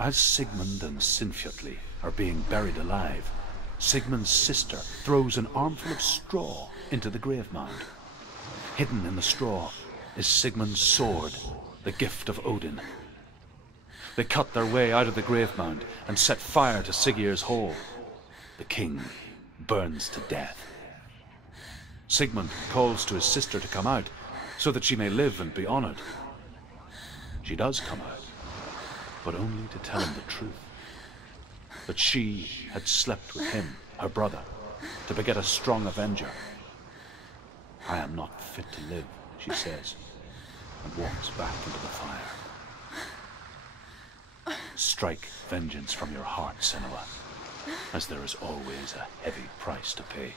As Sigmund and Sinfjotli are being buried alive, Sigmund's sister throws an armful of straw into the grave mound. Hidden in the straw is Sigmund's sword, the gift of Odin. They cut their way out of the grave mound and set fire to Siggeir's hall. The king burns to death. Sigmund calls to his sister to come out so that she may live and be honored. She does come out, but only to tell him the truth. That she had slept with him, her brother, to beget a strong avenger. I am not fit to live, she says, and walks back into the fire. Strike vengeance from your heart, Senua, as there is always a heavy price to pay.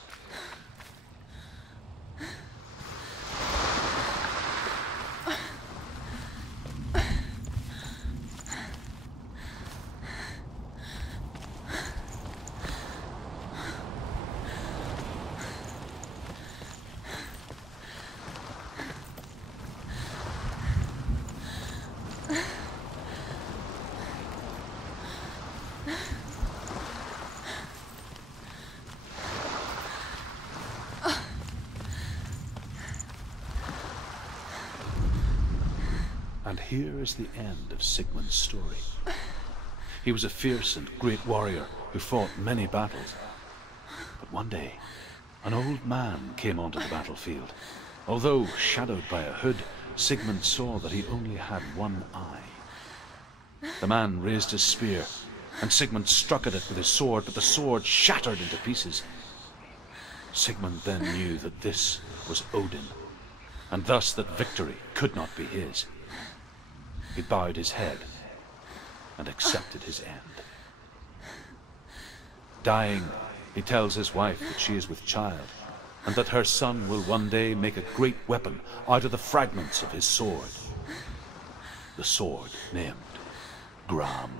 And here is the end of Sigmund's story. He was a fierce and great warrior who fought many battles. But one day, an old man came onto the battlefield. Although shadowed by a hood, Sigmund saw that he only had one eye. The man raised his spear, and Sigmund struck at it with his sword, but the sword shattered into pieces. Sigmund then knew that this was Odin, and thus that victory could not be his. He bowed his head and accepted his end. Dying, he tells his wife that she is with child, and that her son will one day make a great weapon out of the fragments of his sword. The sword named Gram.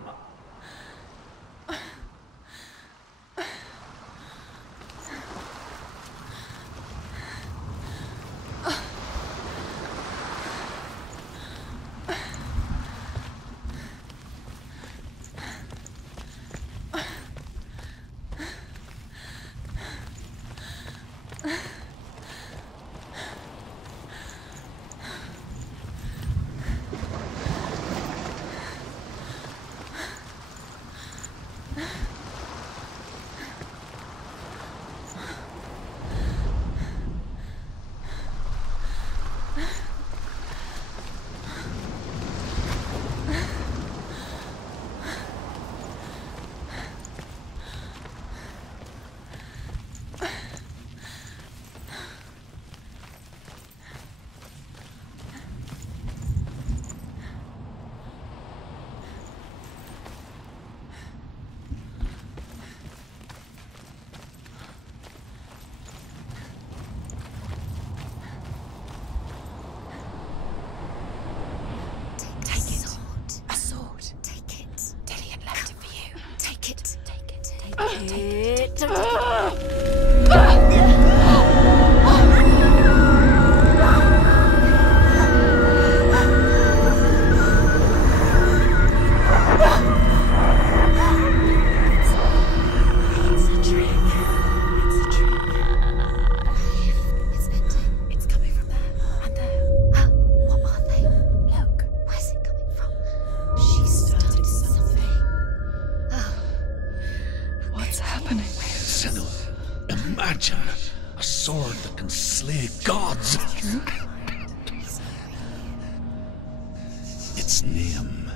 Its name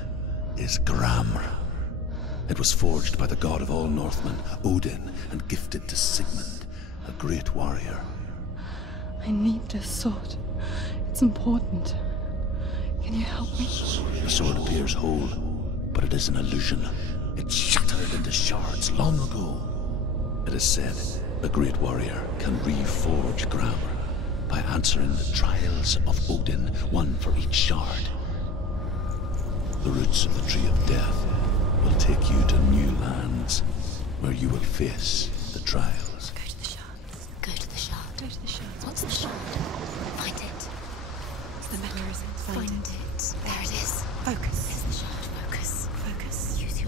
is Gram. It was forged by the god of all Northmen, Odin, and gifted to Sigmund, a great warrior. I need this sword. It's important. Can you help me? The sword appears whole, but it is an illusion. It shattered into shards long ago. It is said a great warrior can reforge Gram by answering the trials of Odin, one for each shard. The roots of the Tree of Death will take you to new lands, where you will face the trials. Go to the shards. Go to the shard. Go to the shard. What's the shard? Find it. Where is it? Find it. There it is. Focus. There's the shard. Focus. Focus. Use your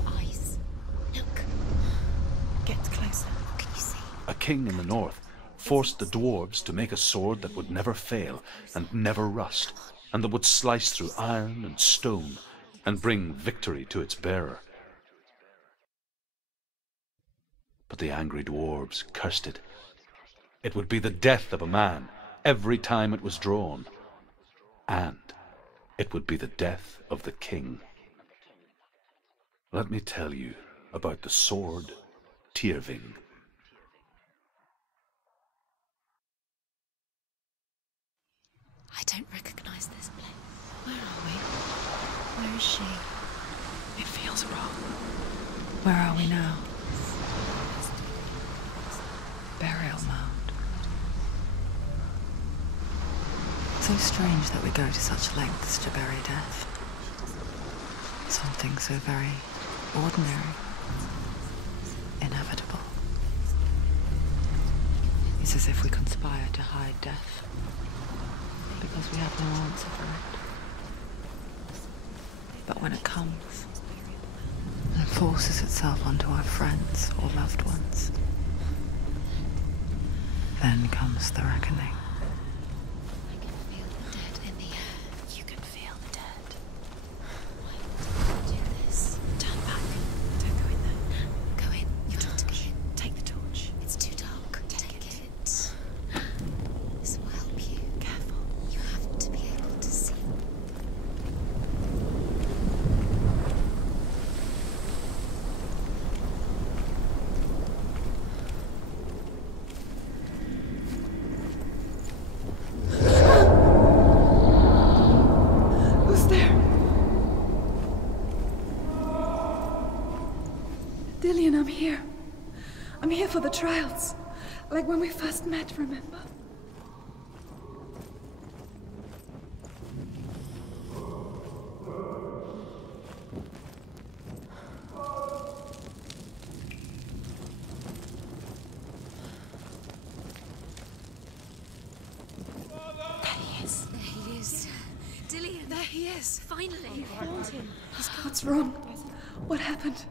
king in the north, forced the dwarves to make a sword that would never fail and never rust, and that would slice through iron and stone and bring victory to its bearer. But the angry dwarves cursed it. It would be the death of a man every time it was drawn, and it would be the death of the king. Let me tell you about the sword Tyrving. I don't recognize this place. Where are we? Where is she? It feels wrong. Where are we now? Burial mound. So strange that we go to such lengths to bury death. Something so very ordinary, inevitable. It's as if we conspire to hide death, because we have no answer for it. But when it comes, and forces itself onto our friends or loved ones, then comes the reckoning. I can feel the dead in the air. You can feel the dead. Why would you do this? Turn back. Don't go in there. Go in. You don't to go in. Take the torch. It's too dark. Take it. This will help you. Careful. You have to be able to see. Who's there? Dillian, I'm here. I'm here for the trials. Like when we first met, remember? There he is. There he is. Dillian. There he is. Finally. You found him. He's gone. What's wrong? What happened?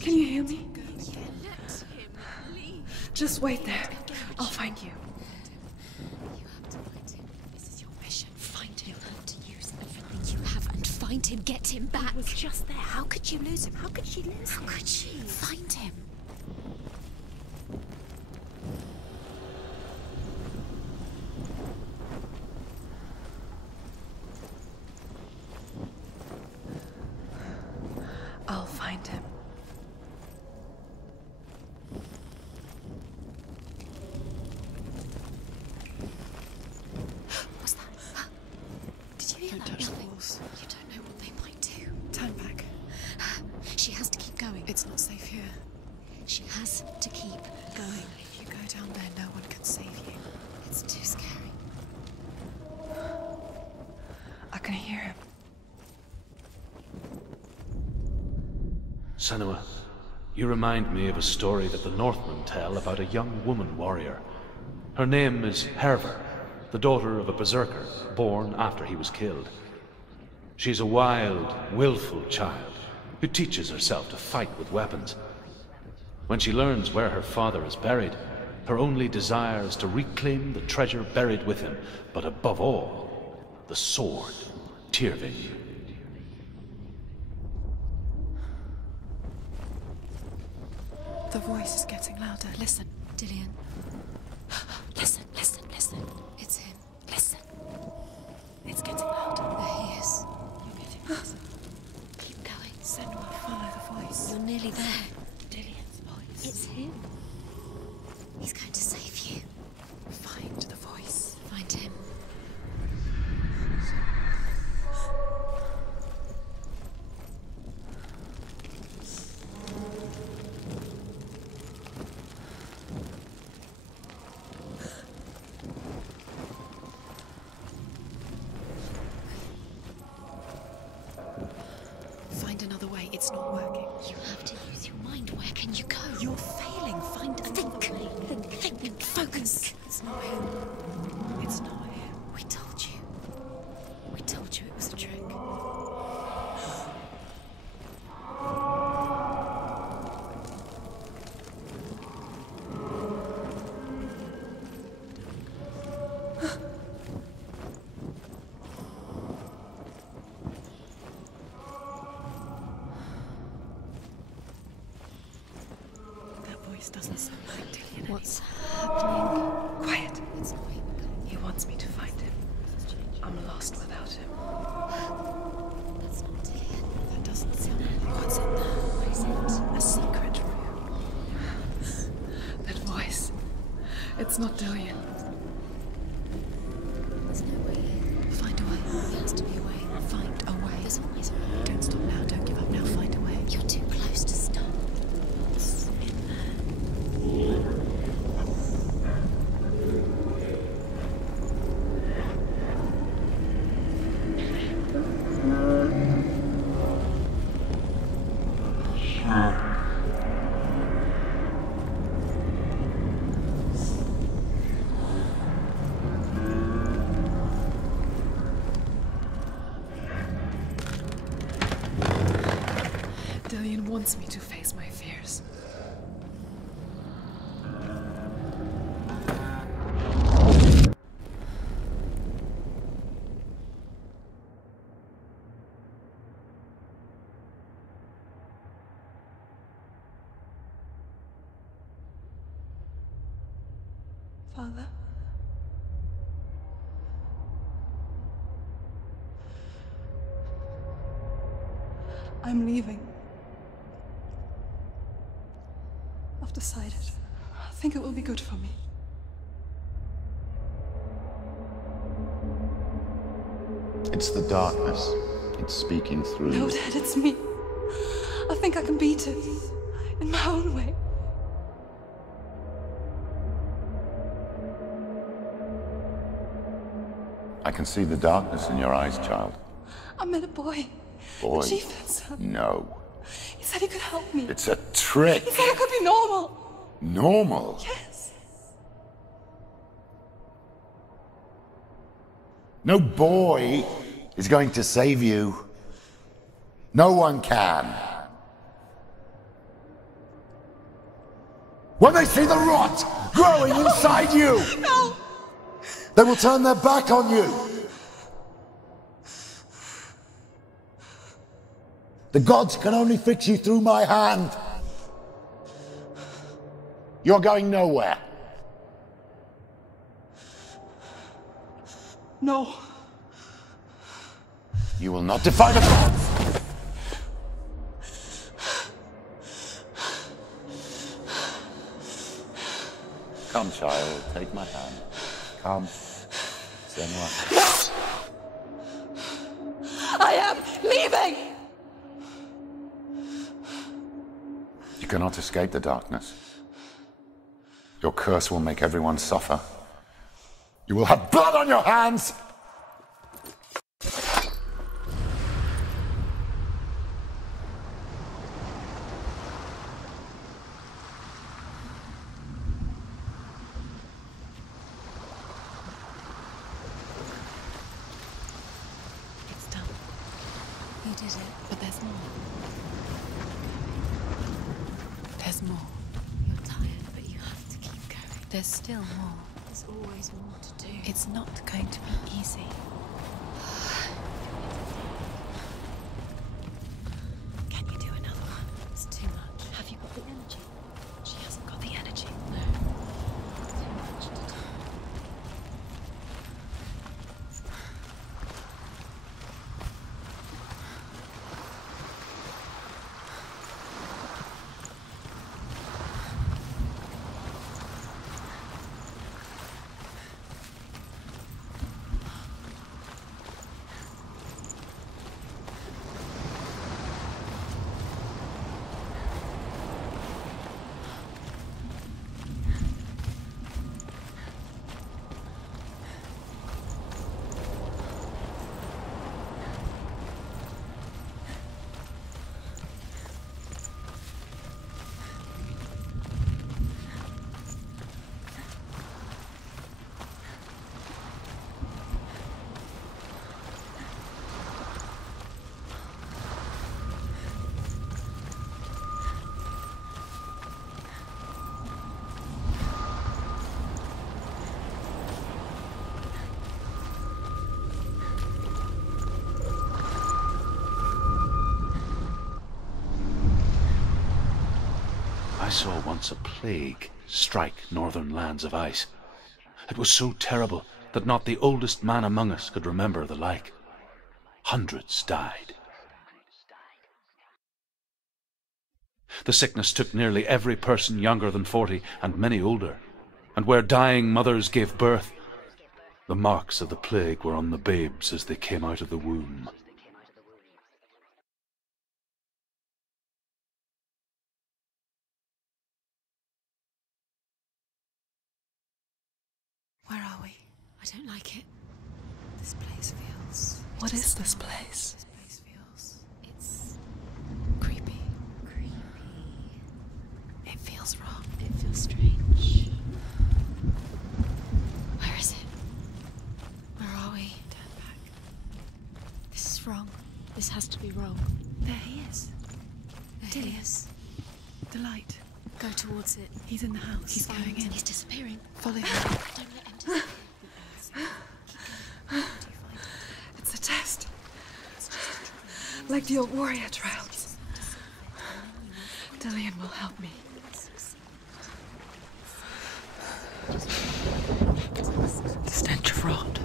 Can you hear me? Let him leave. Just wait there. I'll find you. You have to find him. This is your mission. Find him. You have to use everything you have and find him. Get him back. He was just there. How could you lose him? How could she lose him? How could she? Find him. I'll find him. What's that? Did you hear Don't that? touch the Nothing. walls. You don't know what they might do. Turn back. She has to keep going. It's not safe here. She has to keep going. If you go down there, no one can save you. It's too scary. I can hear him. Senua, you remind me of a story that the Northmen tell about a young woman warrior. Her name is Herver, the daughter of a berserker born after he was killed. She's a wild, willful child who teaches herself to fight with weapons. When she learns where her father is buried, her only desire is to reclaim the treasure buried with him, but above all, the sword, Tyrving. The voice is getting louder. Listen, Dillian. Listen, listen, listen. It's him. Listen. It's getting louder. There he is. You're getting closer. Keep going. Senua, follow the voice. You're nearly there. Dillian's voice. It's him. He's going to save you. Find the voice. Find him. doesn't sound like Dillian. What's happening? Quiet. It's not even going. He wants me to find him. I'm lost without him. That's not Dillian. That doesn't sound like what's in there. What is it? A secret room. That voice. It's not Dillian. There's no way in. Find a way. There has to be a way. Find a way. There's always a way. Don't stop now. Don't give up now. Find a way. You're too close to stop. It's in there. Dillian wants me to face my fears. Father? I'm leaving. I've decided. I think it will be good for me. It's the darkness. It's speaking through No, you. Dad, it's me. I think I can beat it. In my own way. I can see the darkness in your eyes, child. I met a boy. Boy. The chieftain's son. No. He said he could help me. It's a trick. He said I could be normal. Normal. Yes. No boy is going to save you. No one can. When they see the rot growing inside you, No! they will turn their back on you. The gods can only fix you through my hand. You're going nowhere. No. You will not defy the gods. Come, child, take my hand. Come. Senua. I am leaving! You cannot escape the darkness. Your curse will make everyone suffer. You will have blood on your hands! It's done. You did it, but there's more. There's more. You're tired, but you have to keep going. There's still more. There's always more to do. It's not going to be easy. Can you do another one? It's too much. Have you got the energy? She hasn't got the energy. No. It's too much to do. saw once a plague strike northern lands of ice. It was so terrible that not the oldest man among us could remember the like. Hundreds died. The sickness took nearly every person younger than 40 and many older, and where dying mothers gave birth, the marks of the plague were on the babes as they came out of the womb. Where are we? I don't like it. This place feels... What is this place? This place feels... It's... creepy. Creepy. It feels wrong. It feels strange. Where is it? Where are we? Turn back. This is wrong. This has to be wrong. There he is. There he is. The light. Go towards it. He's in the house. He's going in. He's disappearing. Follow him. Don't let him disappear. It's a test. Like the old warrior trials. Dillian will help me. The stench of rot.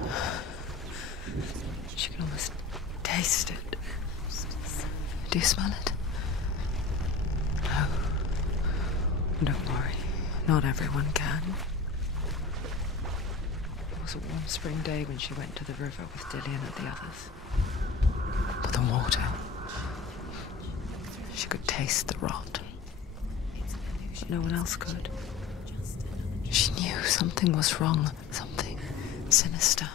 She can almost taste it. Do you smell it? No. Don't worry. Not everyone can. It was a warm spring day when she went to the river with Dillian and the others. But the water... She could taste the rot. But no one else could. She knew something was wrong. Something sinister.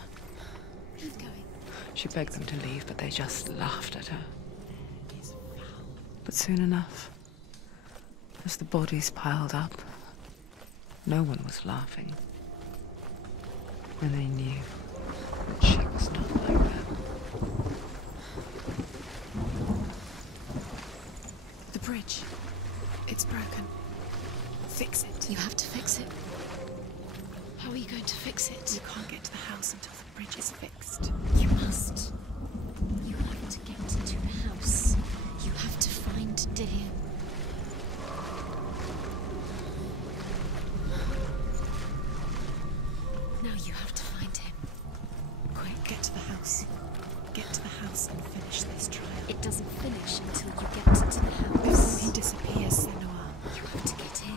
She begged them to leave, but they just laughed at her. But soon enough, as the bodies piled up, no one was laughing. And they knew that she was not like them. The bridge. It's broken. Fix it. You have to fix it. How are you going to fix it? You can't get to the house until the bridge is fixed. You must. You have to get to the house. You have to find Dillian. Now you have to find him. Quick, get to the house. Get to the house and finish this trial. It doesn't finish until you get to the house. Before he disappears, Senua. You have to get in.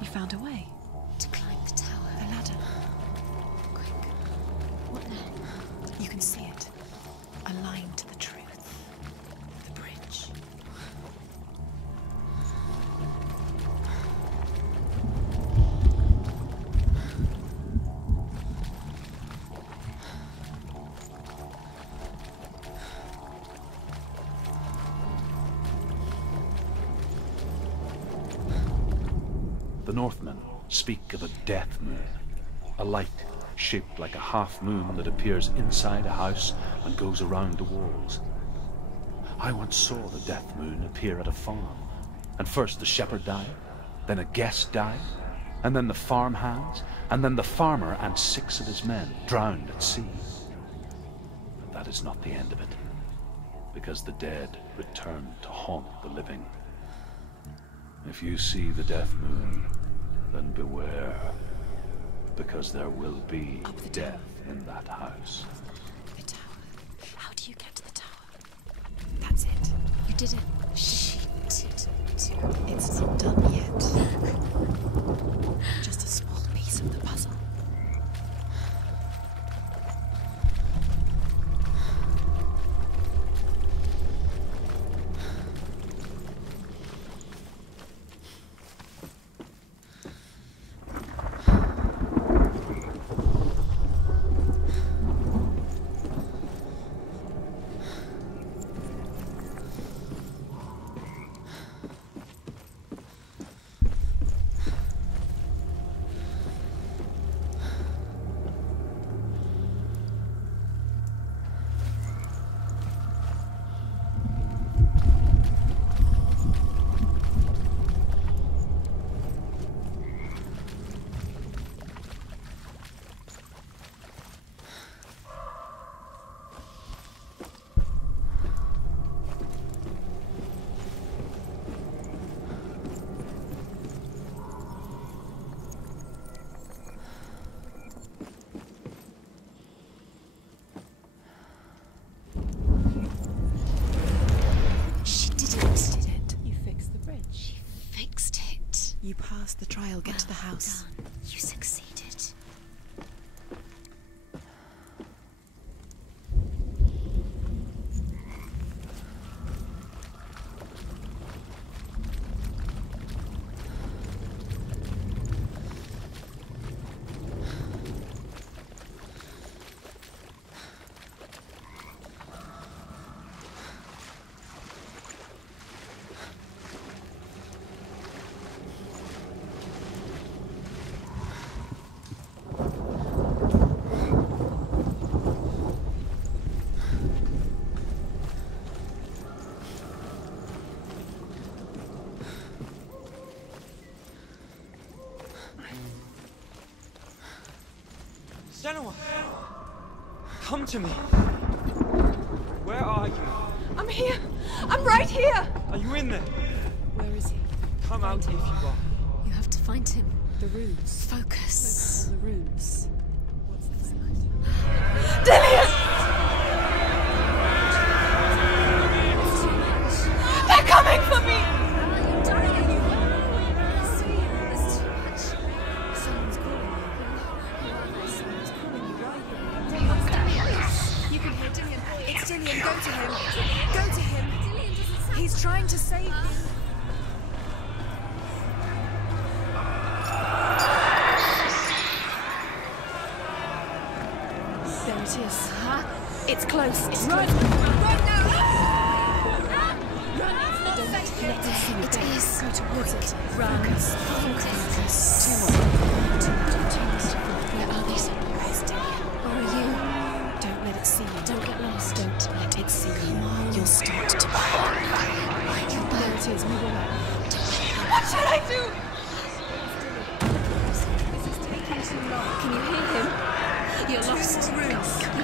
You found a way. To climb the tower. The ladder. Quick. What now? You can see it. A line to the truth. The bridge. The Northmen speak of a death moon, a light shaped like a half moon that appears inside a house and goes around the walls. I once saw the death moon appear at a farm, and first the shepherd died, then a guest died, and then the farm hands, and then the farmer and 6 of his men drowned at sea. But that is not the end of it, because the dead return to haunt the living. If you see the death moon, then beware, because there will be death in that house. The tower. How do you get to the tower? That's it. You did it. She did too. It's not done yet. Just a small piece of the puzzle. You passed the trial. Get to the house. Done. You succeeded. Senua! Come to me! Where are you? I'm here! I'm right here! Are you in there? Where is he? Come out if you are. You have to find him. The runes. Focus. The runes. What's this? Dillian! They're coming for me! You're dying. There's too much. Someone's calling you. Someone's calling you right here. You can hear Dillian. It's Dillian. Go to him. Go to him. He's trying to save you. There it is. It's close. It's run! Run now! Run! Don't let them see you. It is. Go towards it. Run. Focus. Two more. Where are they? Where's Dillian? Where are you? Don't let it see you. Don't get lost. Don't let it see you. You'll start to burn. There it is. Move away. What should I do? This is taking too long. Can you hear him? You're lost. You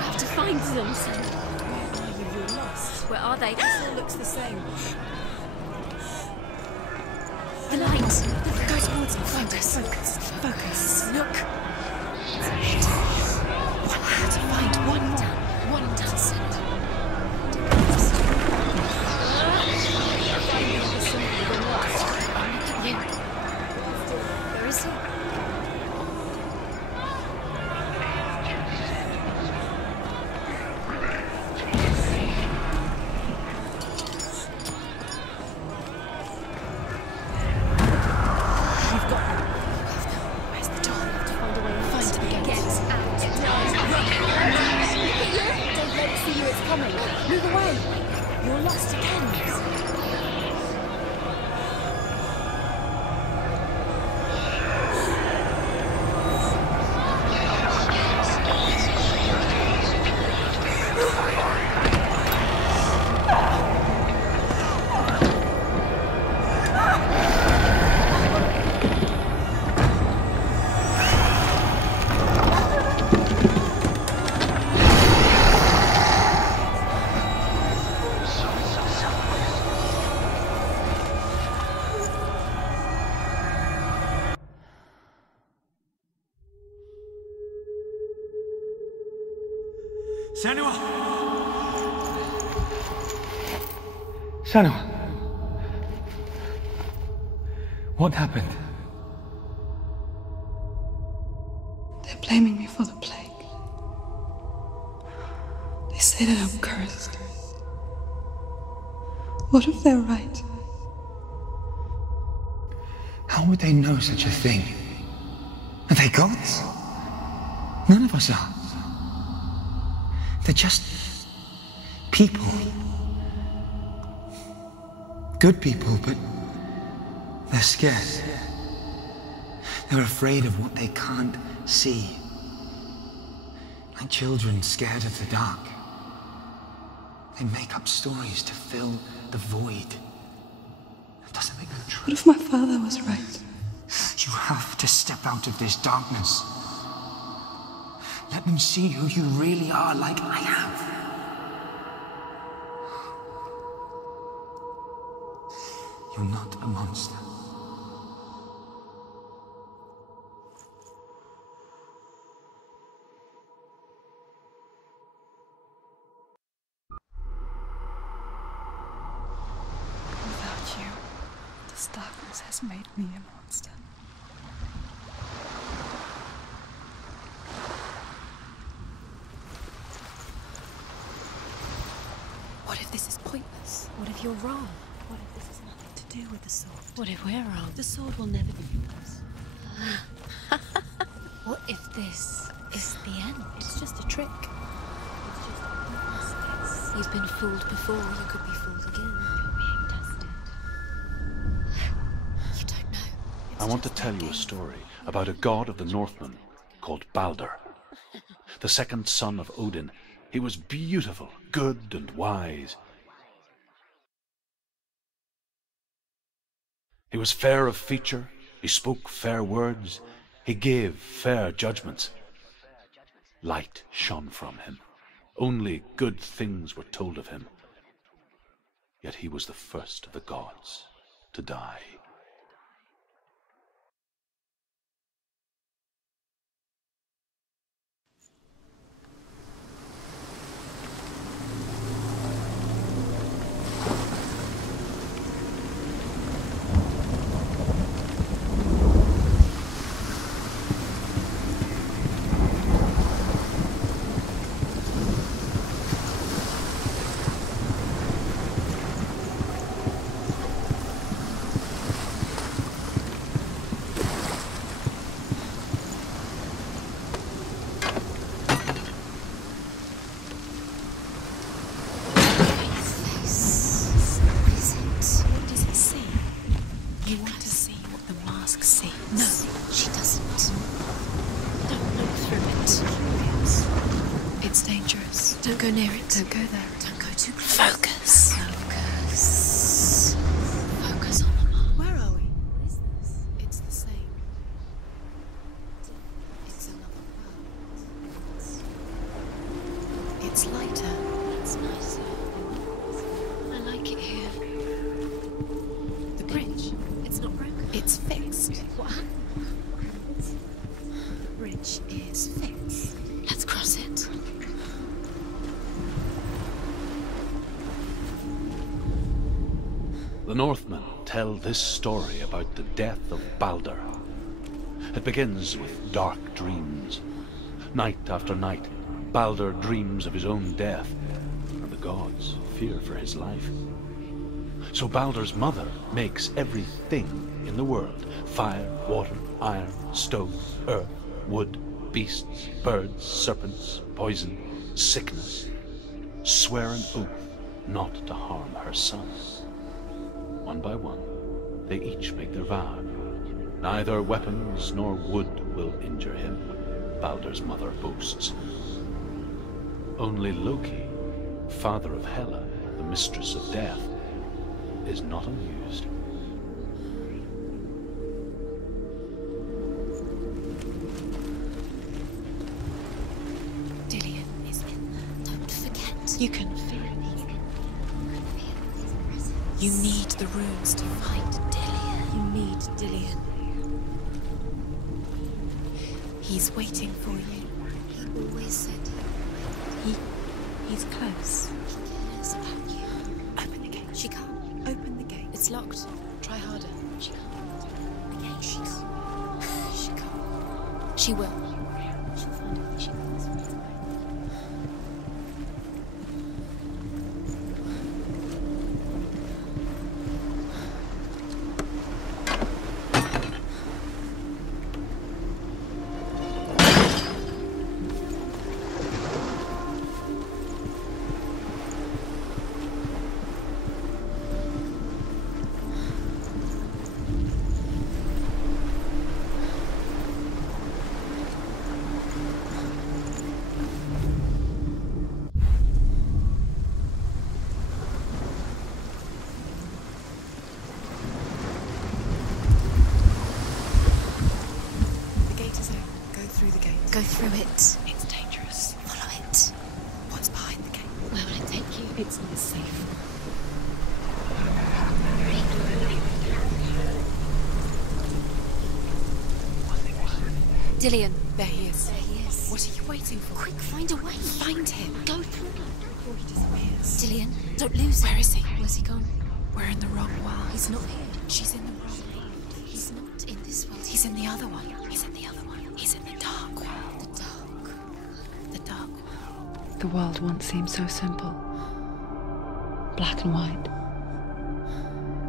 have to find them. Where are you? You're lost. Where are they? This all looks the same. The light. Go towards it. Focus. Focus. Look. One more to find. One more. One done. Where is he? You've got them. Where's the door? You have to find a way to find it again. Get out. Don't let it see you. It's coming. Move away. You're lost again. Senua! Senua! What happened? They're blaming me for the plague. They say that I'm cursed. What if they're right? How would they know such a thing? Are they gods? None of us are. They're just people. Good people, but they're scared. They're afraid of what they can't see. Like children scared of the dark. They make up stories to fill the void. That doesn't make them true. What if my father was right? You have to step out of this darkness. Let them see who you really are, like I have. You're not a monster. Without you, the This darkness has made me a monster. What if this is pointless? What if you're wrong? What if this has nothing to do with the sword? What if we're wrong? The sword will never be yours. What if this is the end? It's just a trick. It's just a pointless guess. You've been fooled before, you could be fooled again. You're being tested. You don't know. I want to tell you a story about a god of the Northmen called Baldur. The second son of Odin. He was beautiful, good, and wise. He was fair of feature, he spoke fair words, he gave fair judgments. Light shone from him. Only good things were told of him. Yet he was the first of the gods to die. Don't go near it. Don't go there. Don't go too close. Focus. Focus. Focus on the mark. Where are we? What is this? It's the same. It's another world. It's lighter. It's nicer. I like it here. The bridge. It's not broken. It's fixed. What happened? The bridge is fixed. Let's cross it. The Northmen tell this story about the death of Baldur. It begins with dark dreams. Night after night, Baldur dreams of his own death, and the gods fear for his life. So Baldur's mother makes everything in the world: fire, water, iron, stone, earth, wood, beasts, birds, serpents, poison, sickness. Swear an oath not to harm her son. One by one, they each make their vow. Neither weapons nor wood will injure him, Baldur's mother boasts. Only Loki, father of Hela, the mistress of death, is not amused. Dillion is in there. Don't forget. You can feel it. You need the runes to find Dillion. You need Dillion. He's waiting for you. He always said he's close. He cares about you. Open the gate. She can't. Open the gate. It's locked. Try harder. She can't. The gate. She can't. She can't. She will. She'll find it. She will. Go through it. It's dangerous. Follow it. What's behind the gate? Where will it take you? It's not safe. Dillion. There he is. There he is. What are you waiting for? Quick, find a way. Find him. Go through before he disappears. Dillion, don't lose him. Where is he? Where's he gone? We're in the wrong world. He's not here. She's in the wrong. He's not in this world. He's in the other one. He's in the other one. He's in the dark world. The dark. The dark world. The world once seemed so simple. Black and white.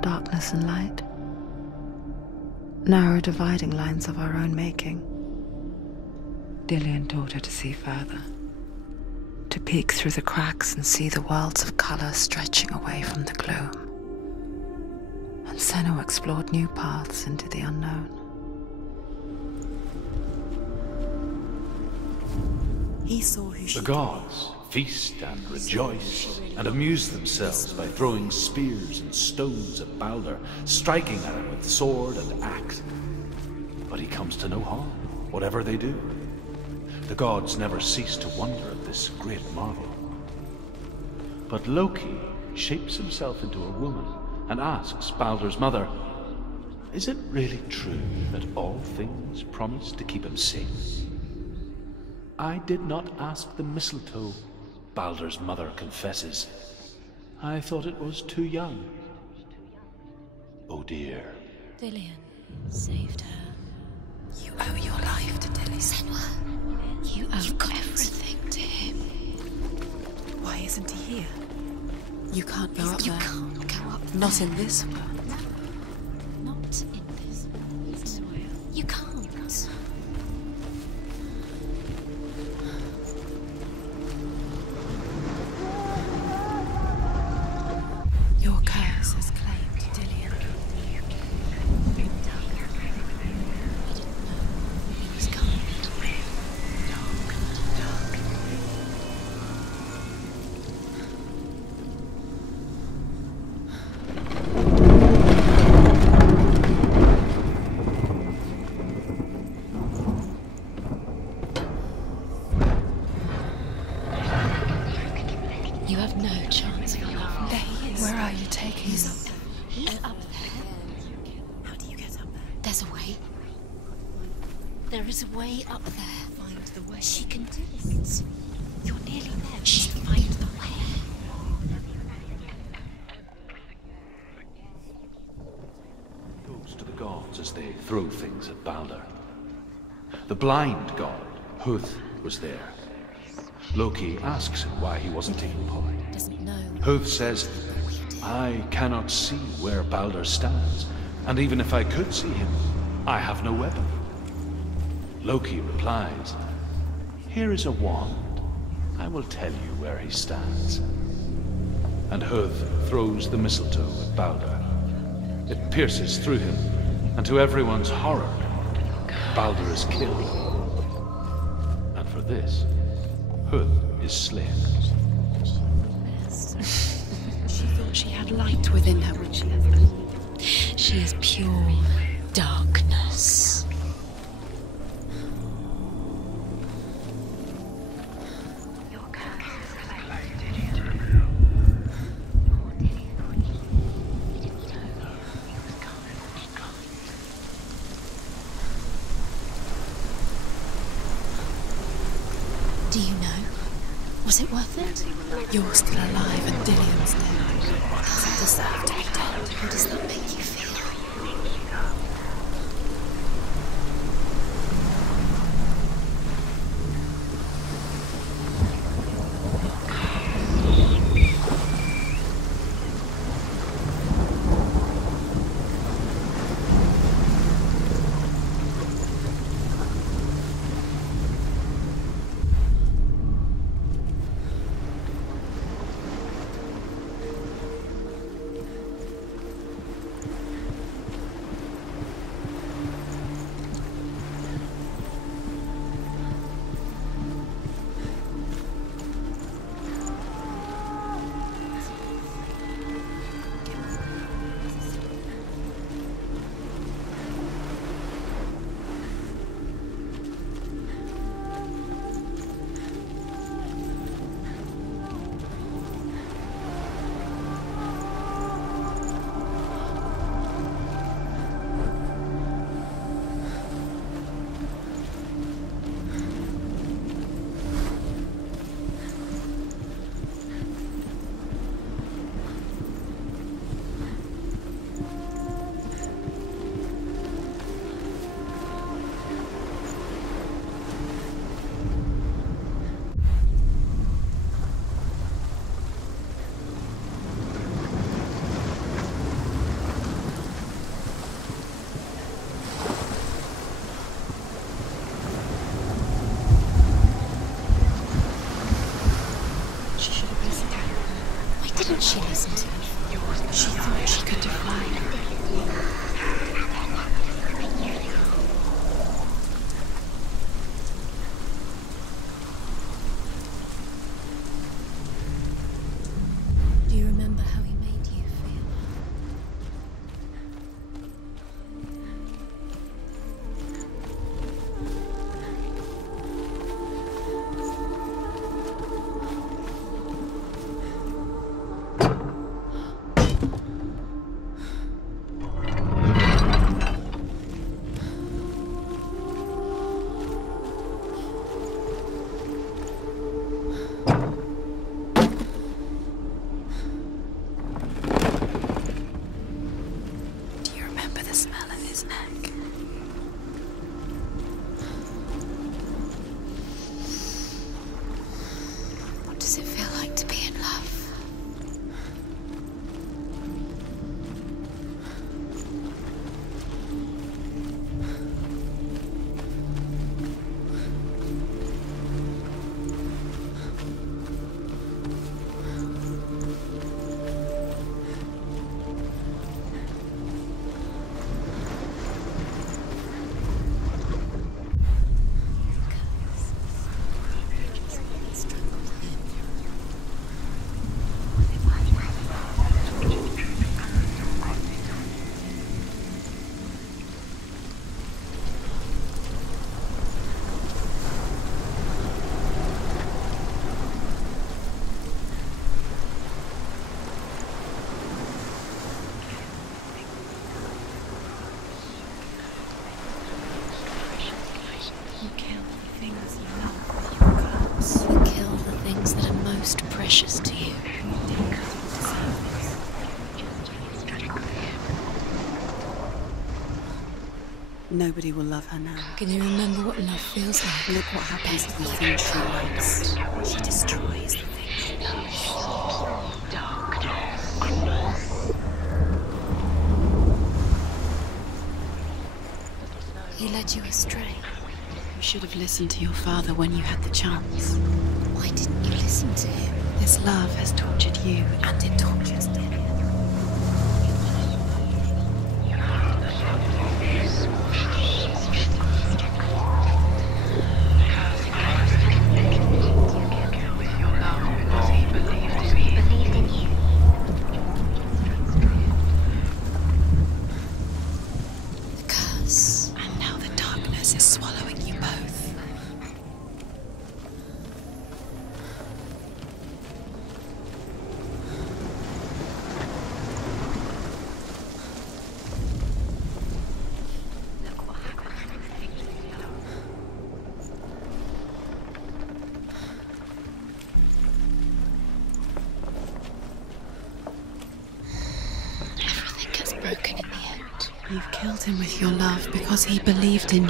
Darkness and light. Narrow dividing lines of our own making. Dillian taught her to see further. To peek through the cracks and see the worlds of colour stretching away from the gloom. And Senua explored new paths into the unknown. He saw who she The gods feast and rejoice and amuse themselves by throwing spears and stones at Baldur, striking at him with sword and axe. But he comes to no harm, whatever they do. The gods never cease to wonder at this great marvel. But Loki shapes himself into a woman and asks Baldur's mother, "Is it really true that all things promise to keep him safe?" "I did not ask the mistletoe," Baldur's mother confesses. "I thought it was too young." Oh dear. Dillian saved her. You owe your life to Dillian. Senua, you owe everything to him. Why isn't he here? You can't go up You there. can't go up there. Not in this world. No, not in this world. You can't. Your curse has claimed Dillian. He didn't know he was coming. You have no chance of love. There he is. Where are you taking He's him? up there. He's up there. How do you get up there? There's a way. There is a way up there. Find the way. She can do it. You're nearly there. Just find the way. Goes to the gods as they throw things at Baldur. The blind god, Huth, was there. Loki asks him why he wasn't taking part. Doesn't know. Huth says, "I cannot see where Baldur stands, and even if I could see him, I have no weapon." Loki replies, "Here is a wand. I will tell you where he stands." And Huth throws the mistletoe at Baldur. It pierces through him, and to everyone's horror, Baldur is killed. And for this, Huth is slain. She thought she had light within her when she left. She is pure darkness. Do you know? Was it worth it? You're still alive and Dillian's dead. Doesn't deserve to be dead. How does that make you feel? the smell of his neck. What does it feel like to be in love? Precious to you. Nobody will love her now. Can you remember what love feels like? Look what happens to the things she loves. She destroys the things she loves. He led you astray. You should have listened to your father when you had the chance. Why didn't you listen to him? This love has tortured you, and it tortures him. The curse. And now the darkness is swallowing you both. Broken in the end. You've killed him with your love because he believed in you.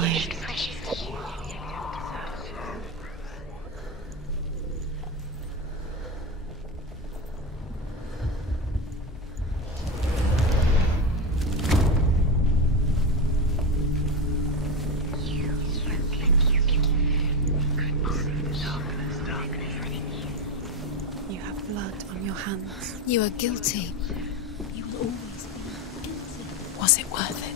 You have blood on your hands. You are guilty. Was it worth it?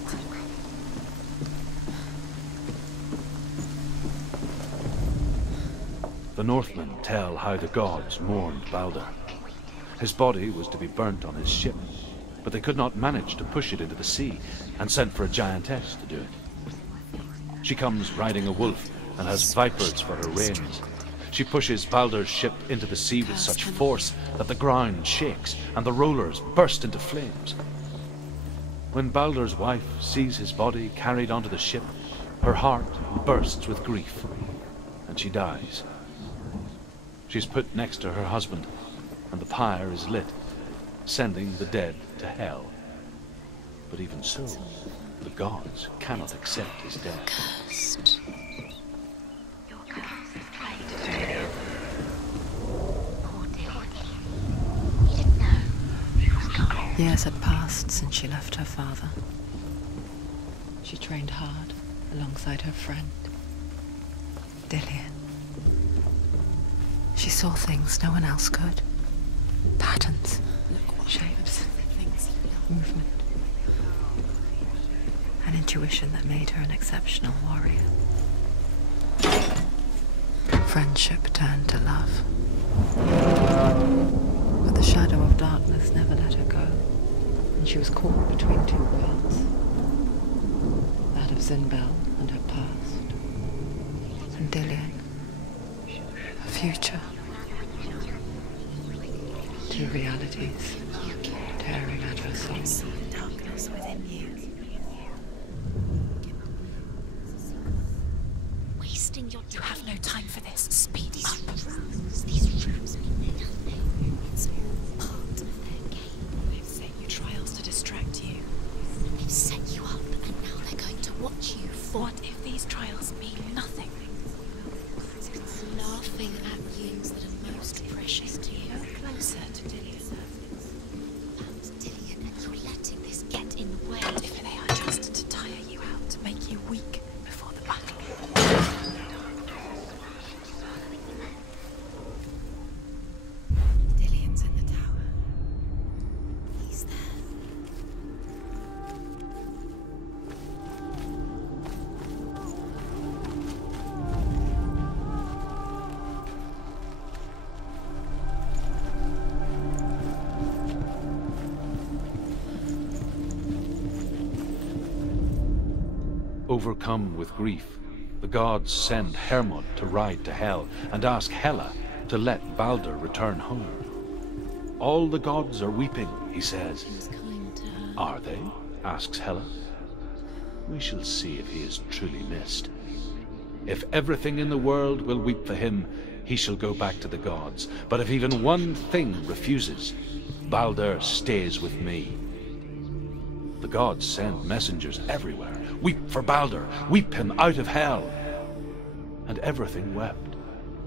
The Northmen tell how the gods mourned Balder. His body was to be burnt on his ship, but they could not manage to push it into the sea, and sent for a giantess to do it. She comes riding a wolf and has vipers for her reins. She pushes Balder's ship into the sea with such force that the ground shakes and the rollers burst into flames. When Balder's wife sees his body carried onto the ship, her heart bursts with grief, and she dies. She's put next to her husband, and the pyre is lit, sending the dead to hell. But even so, the gods cannot accept his death. Cursed. Years had passed since she left her father. She trained hard alongside her friend, Dillian. She saw things no one else could. Patterns, shapes, movement. An intuition that made her an exceptional warrior. Friendship turned to love. But the shadow of darkness never let her go, and she was caught between two worlds. That of Zinbel and her past, and Dillian, her future. Two realities tearing at her soul. The darkness within you. Wasting your You have no time for this. Speed up. These rooms mean nothing. It's all part of their game. They've set you trials to distract you. They've set you up before. What if these trials mean nothing? Laughing at things that are most precious to you. Go closer to Dillian. And Dillian, and you're letting this get in the way. What if they are just to tire you out, to make you weak before the battle? Dillian's in the tower. He's there. Overcome with grief, the gods send Hermod to ride to Hell and ask Hela to let Baldur return home. All the gods are weeping, he says. He was kind to her. Are they? Asks Hela. We shall see if he is truly missed. If everything in the world will weep for him, he shall go back to the gods. But if even one thing refuses, Baldur stays with me. The gods send messengers everywhere. Weep for Baldur, weep him out of Hell. And everything wept.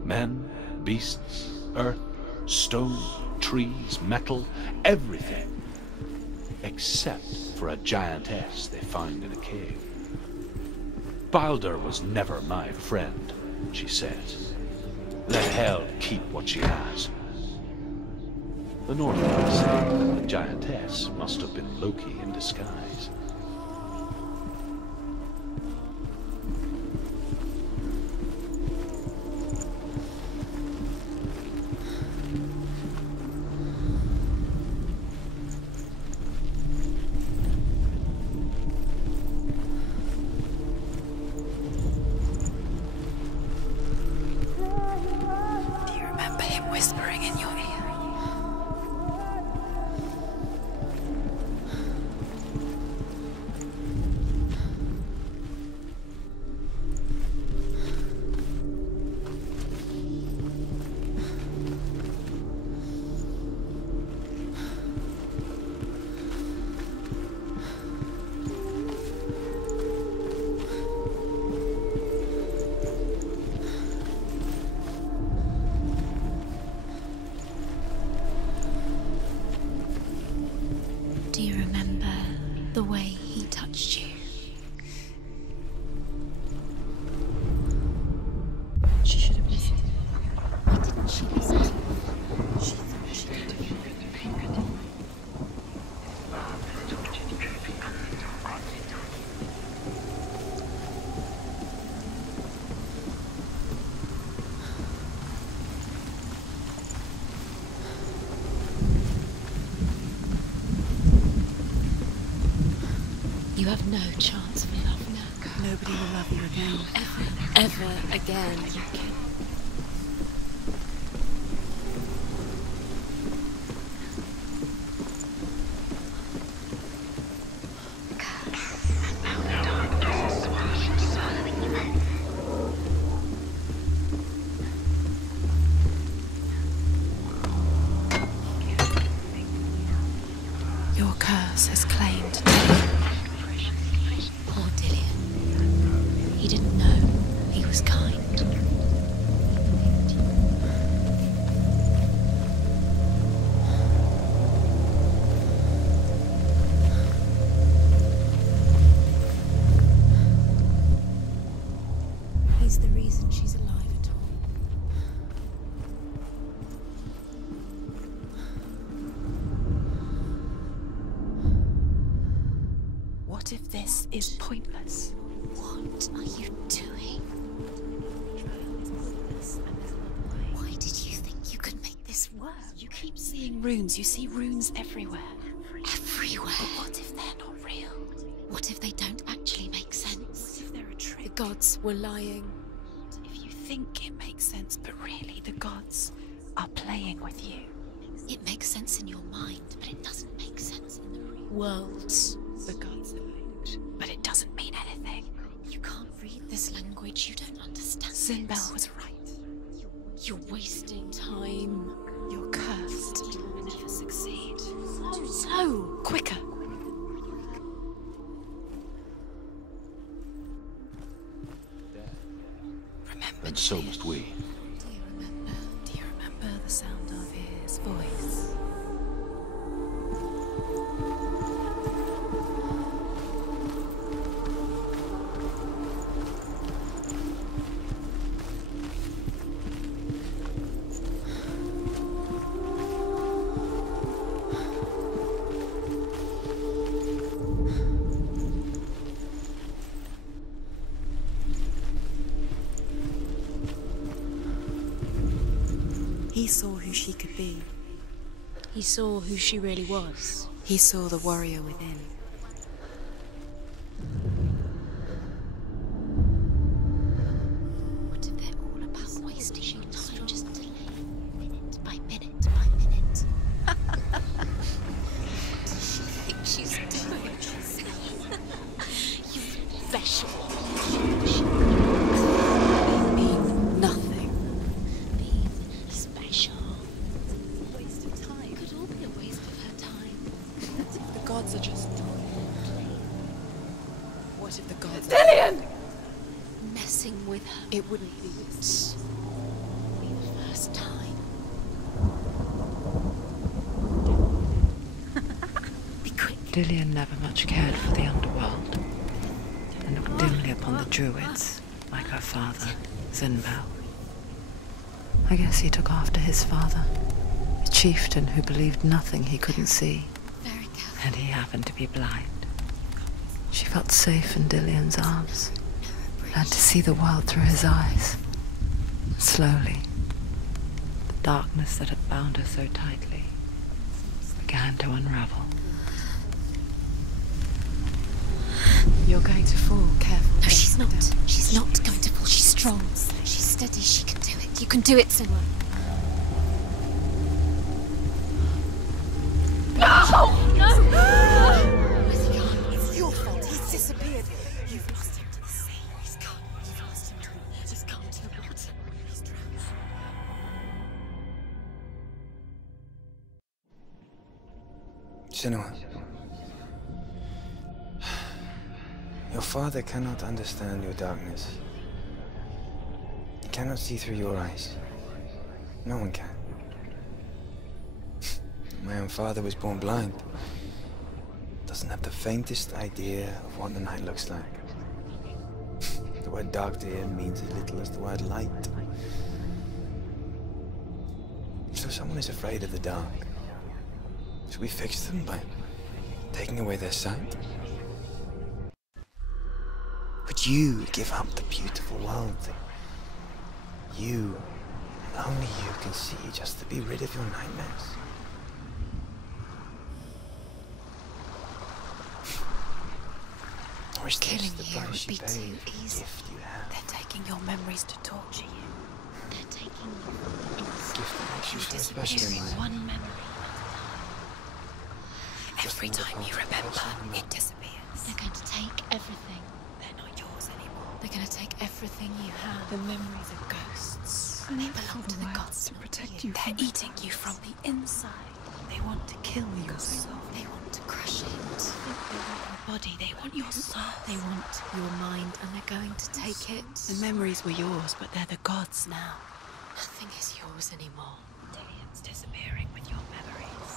Men, beasts, earth, stone, trees, metal, everything. Except for a giantess they found in a cave. Baldur was never my friend, she says. Let Hell keep what she has. The Northmen say that the giantess must have been Loki in disguise. Do you remember him whispering in your ear? Do you remember the way he touched you? She should have listened. Why didn't she listen to you? She thought she did. You have no chance for love now. Nobody will love you again. Ever again. Your curse has claimed Poor Dillian. He didn't know he was kind. He's the reason she's alive at all. What if this is pointless? What are you doing? Why did you think you could make this work? You keep seeing runes. You see runes everywhere. Everywhere. But what if they're not real? What if they don't actually make sense? What if they're a trick? The gods were lying. If you think it makes sense, but really the gods are playing with you. It makes sense in your mind, but it doesn't make sense in the real world. The gods are light, but it doesn't mean anything. You can't read this language, you don't understand. Sinbel was right. You're wasting time. You're cursed. You will never succeed. So Quicker! and so must we. Do you remember the sound of his voice? He saw who she could be. He saw who she really was. He saw the warrior within. What if they're all about wasting time just delaying minute by minute by minute? What does she think she's doing? You special. Being nothing. Being special. Waste of time. It could all be a waste of her time. What if the gods are just... What if the gods Dillian! messing with her? It wouldn't be this. Be the first time. Be quick. Dillian never much cared for the underworld, and looked dimly upon the druids, like her father, Zinbel. I guess he took after his father, a chieftain who believed nothing he couldn't see, Very careful. and he happened to be blind. She felt safe in Dillian's arms, learned to see the world through his eyes. Slowly, the darkness that had bound her so tightly began to unravel. You're going to fall. Careful. No, she's not. She's not going to fall. She's strong. She's steady. She can do it. You can do it, Senua. Where's he gone? It's your fault. He's disappeared. You've lost him to the sea. He's gone. You've lost him to him. Just come to the water. He's drowned. Senua. Your father cannot understand your darkness. He cannot see through your eyes. No one can. My own father was born blind. Doesn't have the faintest idea of what the night looks like. The word dark to him means as little as the word light. So someone is afraid of the dark. Should we fix them by taking away their sight? Would you give up the beautiful world that you, and only you, can see just to be rid of your nightmares? Or is Killing this the you price would you be pay too for the easy. gift you have? They're taking your memories to torture you. They're taking you from the inside. Gift that makes you so special in Disappearing life. one memory. Just Every another time you part of remember, person. it disappears. They're going to take everything. They're not yours anymore. They're going to take everything you have. The memories are ghosts. They belong to the gods. To protect you They're from eating you from the inside. They want to kill your soul. They want to crush it. They want your body. They want your soul. They want your mind, and they're going to take it. The memories were yours, but they're the gods now. Nothing is yours anymore. Dillian's disappearing with your memories.